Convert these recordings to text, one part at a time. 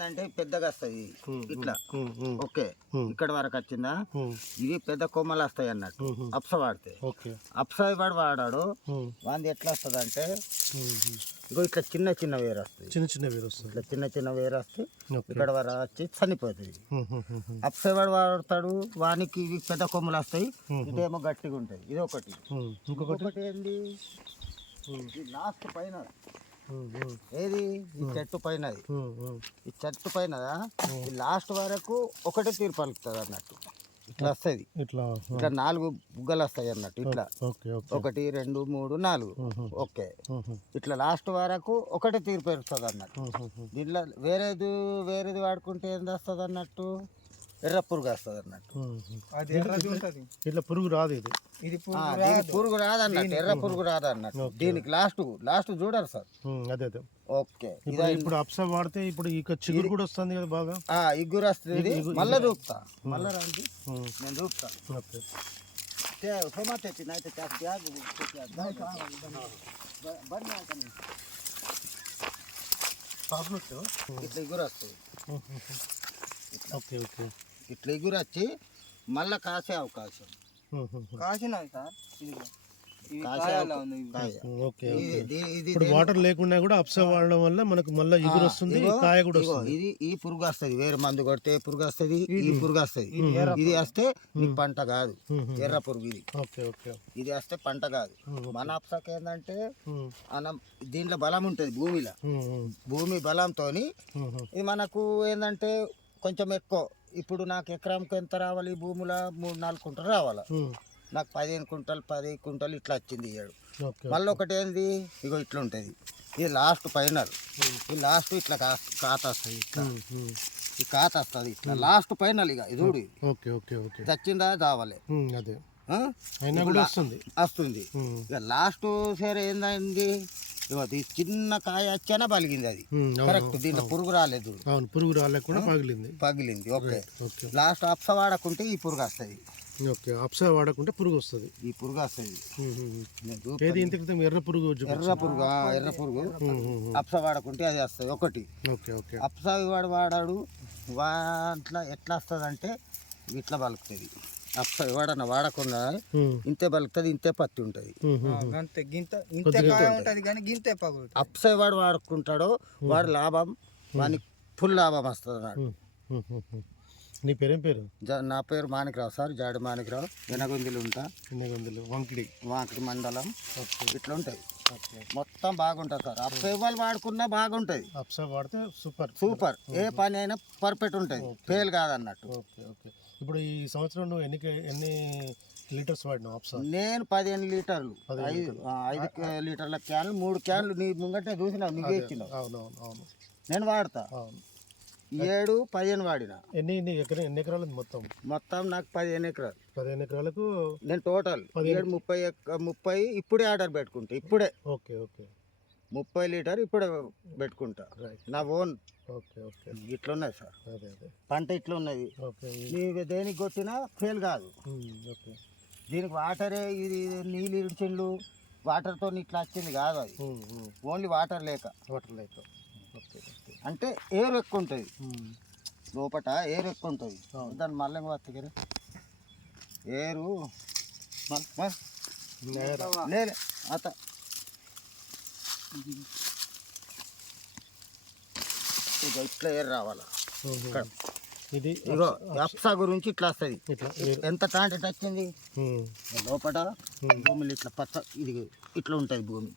ఏంటంటే పెద్దగా వస్తాయి ఇట్లా. ఓకే, ఇక్కడ వరకు వచ్చిందా? ఇవి పెద్ద కొమ్మలు వస్తాయి అన్నట్టు అప్స వాడితే. అప్స వాడాడు వాంది ఎట్లా వస్తుంది అంటే ఇగో ఇట్లా చిన్న చిన్న వేరు వస్తుంది, ఇట్లా చిన్న చిన్న వేరు వస్తే ఇక్కడ వరకు వచ్చి చనిపోతుంది. అప్సవాడు వాడతాడు వానికి ఇవి పెద్ద కొమ్మలు వస్తాయి, ఇదేమో గట్టిగా ఉంటాయి. ఇది ఒకటి. ఇంకొకటి ఏంది, లాస్ట్ పైన ఏది ఈ చెట్టు పైన, ఈ చెట్టు పైన ఈ లాస్ట్ వరకు ఒకటే తీరు పలుకుతుంది అన్నట్టు. ఇట్లా వస్తుంది, ఇట్లా 4 బుగ్గలు వస్తాయి అన్నట్టు. ఇట్లా 1 2 3 4. ఓకే, ఇట్లా లాస్ట్ వరకు ఒకటే తీరు పెరుగుతుంది అన్నట్టు. దీంట్లో వేరేది వాడుకుంటే ఏంది వస్తుంది అన్నట్టు, ఎర్ర పురుగు వస్తుంది అన్నట్టు. ఇట్లా పురుగు రాదు, ఇది పురుగు రాదు అన్నట్టు, ఎర్ర పురుగు రాదు అన్నట్టు. దీనికి లాస్ట్ చూడరు సార్. అదే ఓకే, ఇప్పుడు అప్స వాడితే ఇప్పుడు ఇక చిగురు కూడా వస్తుంది కదా బాగా. ఇగురు వస్తుంది. మళ్ళీ చూపుతా, మళ్ళీ రండి నేను చూపుతా. ఇట్లా ఇగురు వస్తుంది. ఓకే ఓకే, ఇట్లా ఎగురు వచ్చి మళ్ళీ కాసే అవకాశం. కాసినాయి సార్, ఇప్పుడు వాటర్ లేకుండా కూడా అప్స వాడడం వల్ల మనకు మళ్ళీ ఎగురు వస్తుంది, కాయ కూడా వస్తుంది. ఇది ఈ పురుగు వస్తుంది, వేరే మందు కొడితే పురుగు వస్తుంది, ఈ పురుగు వస్తుంది. ఇది వస్తే నీకు పంట కాదు, ఎర్ర పురుగు ఇది. ఇది వస్తే పంట కాదు. మన అప్సకి ఏంటంటే దీంట్లో బలం ఉంటుంది, భూమి బలంతో ఇది మనకు ఏంటంటే కొంచెం ఎక్కువ. ఇప్పుడు నాకు ఎకరానికి ఎంత రావాలి, భూమిలో 3-4 కుంటలు రావాలి. నాకు 15 కుంటలు 10 కుంటలు ఇట్లా వచ్చింది ఇయ్యాడు. మళ్ళీ ఒకటి ఏంది, ఇగో ఇట్లా ఉంటుంది. ఇది లాస్ట్ ఫైనల్. ఈ లాస్ట్ ఇట్లా కాత వస్తుంది, ఇట్లా ఈ కాత వస్తుంది ఇట్లా లాస్ట్ ఫైనల్. ఇక ఇది చచ్చిందా దావాలి వస్తుంది. ఇక లాస్ట్ సరే ఏందండి, ఇవ్వదు చిన్న కాయ వచ్చానా పలిగింది, అది కరెక్ట్. దీంట్లో పురుగు రాలేదు, పురుగు రాలేకుండా పగిలింది. ఓకే, లాస్ట్ అప్స వాడకుంటే ఈ పురుగు వస్తుంది. అప్స వాడకుంటే పురుగు వస్తుంది, ఈ పురుగు వస్తుంది. ఎర్ర పురుగు అప్స వాడకుంటే అది వస్తుంది. ఒకటి అప్స వాడాడు వాట్లా ఎట్లా వస్తుంది అంటే ఇట్లా పలుకుతుంది. అప్స వాడకుండా ఇంతే పలుకుతుంది, ఇంతే పత్తి ఉంటుంది. అప్స వాడుకుంటాడో వాడు లాభం, వానికి ఫుల్ లాభం వస్తుంది అన్నాడు. నీ పేరేం పేరు? నా పేరు మాణిక్రావు సార్, జాడి మాణిక్రావు. ఎనగొందిలు ఉంటా, వాంకిడి మండలం. ఇట్లా ఉంటాయి, మొత్తం బాగుంటుంది సార్. అప్స వాడుకున్నా బాగుంటుంది. అప్స వాడితే సూపర్. ఏ పని అయినా పర్ఫెక్ట్ ఉంటుంది, ఫెయిల్ కాదన్నట్టు. ఇప్పుడు ఈ సంవత్సరం నువ్వు ఎన్ని లీటర్స్ వాడినావు అప్స? నేను 15 లీటర్లు, 5 లీటర్ల క్యాన్లు, 3 క్యాన్లు నీ ముంగటే చూసినావు, నువ్వే ఇచ్చినావు. అవును, నేను వాడతా. 7-15 వాడిన. ఎన్ని ఎకరాలు మొత్తం నాకు 15 ఎకరాలు. 15 ఎకరాలకు నేను టోటల్ 30 ఇప్పుడే ఆర్డర్ పెట్టుకుంటా. ఇప్పుడే 30 లీటర్ ఇప్పుడే పెట్టుకుంటా, నా ఓన్. ఇట్లా ఉన్నది సార్ పంట, ఇట్లా ఉన్నది. నీవు దేనికి కొట్టినా ఫెయిల్ కాదు. దీనికి వాటరే, ఇది నీళ్ళు ఇడిచిండ్లు వాటర్తో ఇట్లా వచ్చింది కాదు, అది ఓన్లీ వాటర్ లేక అంటే ఎయిర్ ఎక్కువ ఉంటుంది లోపట, ఎయిర్ ఎక్కువ ఉంటుంది. దాన్ని మళ్ళీ వస్తుంది ఎయిరు లేదు అత. ఇట్లా ఎయిర్ రావాలా. ఇది ఇగో అప్స గురించి ఇట్లా వస్తుంది. ఎంత కాంటెంట్ వచ్చింది లోపల భూమిలో ఇట్లా పచ్చ, ఇది ఇట్లా ఉంటుంది భూమి.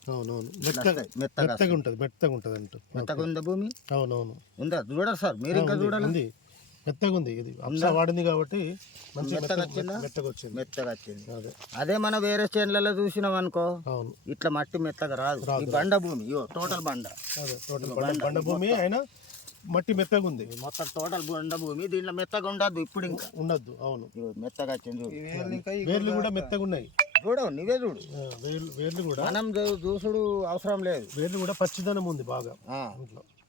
మెత్తగా ఉందా భూమి? ఉందా? చూడరు సార్ మీరు, ఇంకా చూడాలి. మెత్తగా ఉంది, ఇది అప్స వాడింది కాబట్టి మెత్తగా వచ్చింది. అదే మనం వేరే చేనులలో చూసినాం అనుకో, ఇట్లా మట్టి మెత్తగా రాదు. ఈ బండ భూమి, టోటల్ బండ భూమి అయినా మట్టి మెత్తగా ఉంది, మొత్తం టోటల్ బండ భూమి. దీంట్లో మెత్తగా ఉండదు, ఇప్పుడు ఇంకా ఉండద్దు. అవును, మెత్తగా వచ్చింది. వేర్లు కూడా మెత్తగా ఉన్నాయి, చూడవు నువ్వే చూడు. వేర్లు కూడా మనం చూసుడు అవసరం లేదు. వేర్లు కూడా పచ్చిదనం ఉంది బాగా,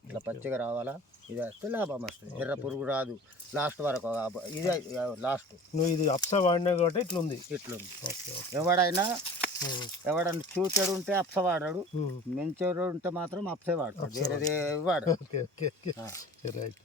ఇట్లా పచ్చిగా రావాలా. ఇది వస్తే లాభం వస్తుంది, ఎర్ర పురుగు రాదు లాస్ట్ వరకు. ఇది లాస్ట్. నువ్వు ఇది అప్స వాడినా కాబట్టి ఇట్లుంది. ఎవడైనా ఎవడన్నా చూచాడు ఉంటే అప్స వాడాడు, మంచోడు ఉంటే మాత్రం అప్సే వాడతాడు, వేరేది వాడు. Okay okay okay right.